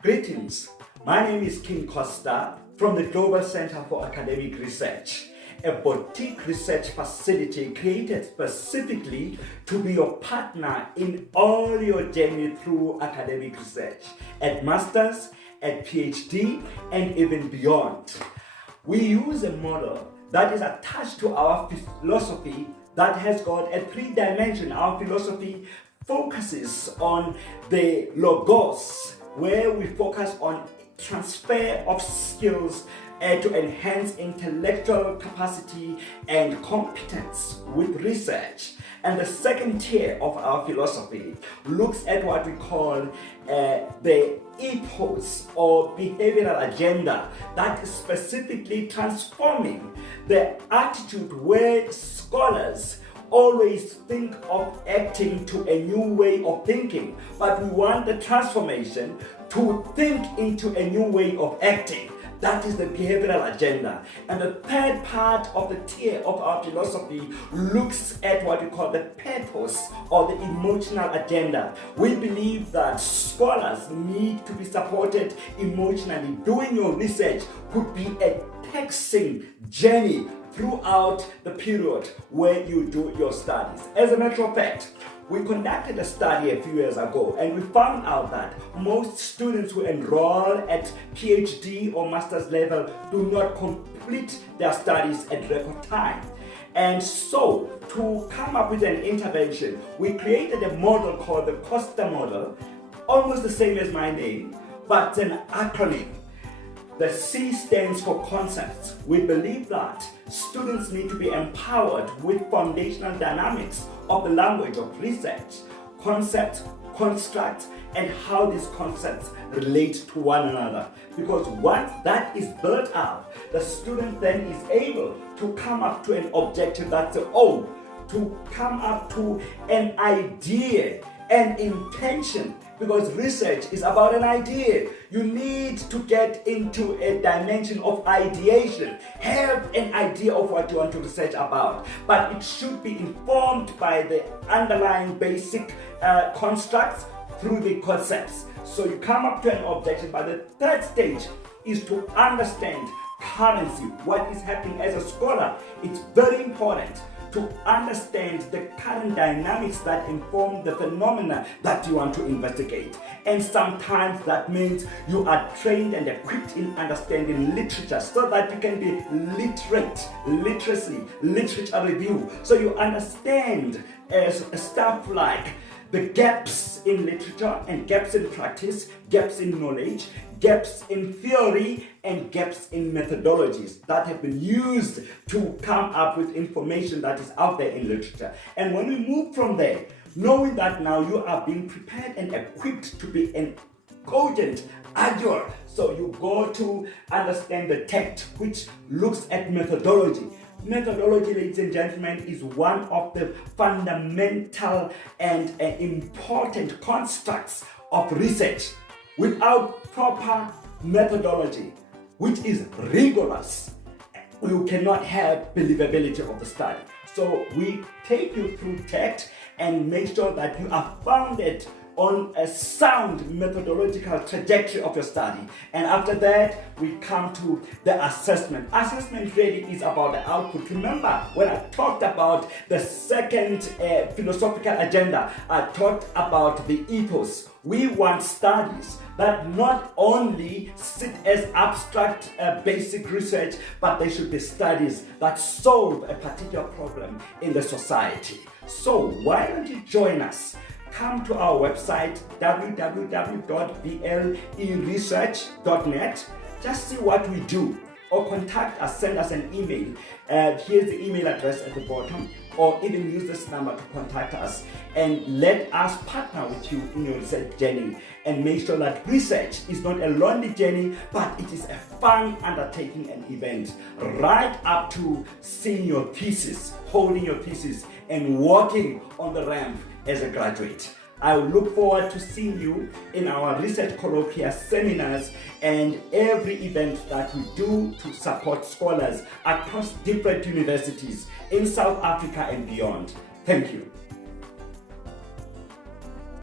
Greetings, my name is Kim Costa from the Global Center for Academic Research, a boutique research facility created specifically to be your partner in all your journey through academic research, at master's, at PhD, and even beyond. We use a model that is attached to our philosophy that has got a three-dimension. Our philosophy focuses on the logos, where we focus on transfer of skills to enhance intellectual capacity and competence with research. And the second tier of our philosophy looks at what we call the ethos or behavioral agenda that is specifically transforming the attitude where scholars always think of acting to a new way of thinking, but we want the transformation to think into a new way of acting. That is the behavioral agenda. And the third part of the tier of our philosophy looks at what we call the purpose or the emotional agenda. We believe that scholars need to be supported emotionally. Doing your research could be a taxing journey throughout the period where you do your studies. As a matter of fact, we conducted a study a few years ago and we found out that most students who enroll at PhD or master's level do not complete their studies at record time. And so, to come up with an intervention, we created a model called the Costa model, almost the same as my name, but an acronym. The C stands for concepts. We believe that students need to be empowered with foundational dynamics of the language of research, concepts, constructs, and how these concepts relate to one another. Because once that is built up, the student then is able to come up to an objective that's to come up to an idea, an intention, because research is about an idea. You need to get into a dimension of ideation, have an idea of what you want to research about, but it should be informed by the underlying basic constructs through the concepts. So you come up to an objection, but the third stage is to understand currency, what is happening as a scholar. It's very important to understand the current dynamics that inform the phenomena that you want to investigate. And sometimes that means you are trained and equipped in understanding literature so that you can be literate, literacy, literature review. So you understand stuff like the gaps in literature and gaps in practice, gaps in knowledge, gaps in theory, and gaps in methodologies that have been used to come up with information that is out there in literature. And when we move from there, knowing that now you are being prepared and equipped to be an cogent arguer, so you go to understand the text, which looks at methodology. Methodology, ladies and gentlemen, is one of the fundamental and important constructs of research. Without proper methodology, which is rigorous, you cannot have believability of the study. So we take you through text and make sure that you are founded on a sound methodological trajectory of your study. And after that, we come to the assessment. Assessment really is about the output. Remember, when I talked about the second philosophical agenda, I talked about the ethos. We want studies that not only sit as abstract basic research, but they should be studies that solve a particular problem in the society. So why don't you join us? Come to our website www.vleresearch.net. Just see what we do, or contact us, send us an email. Here's the email address at the bottom, or even use this number to contact us and let us partner with you in your research journey and make sure that research is not a lonely journey, but it is a fun undertaking and event, right up to seeing your thesis, holding your thesis, and walking on the ramp as a graduate. I look forward to seeing you in our research colloquia seminars and every event that we do to support scholars across different universities in South Africa and beyond. Thank you.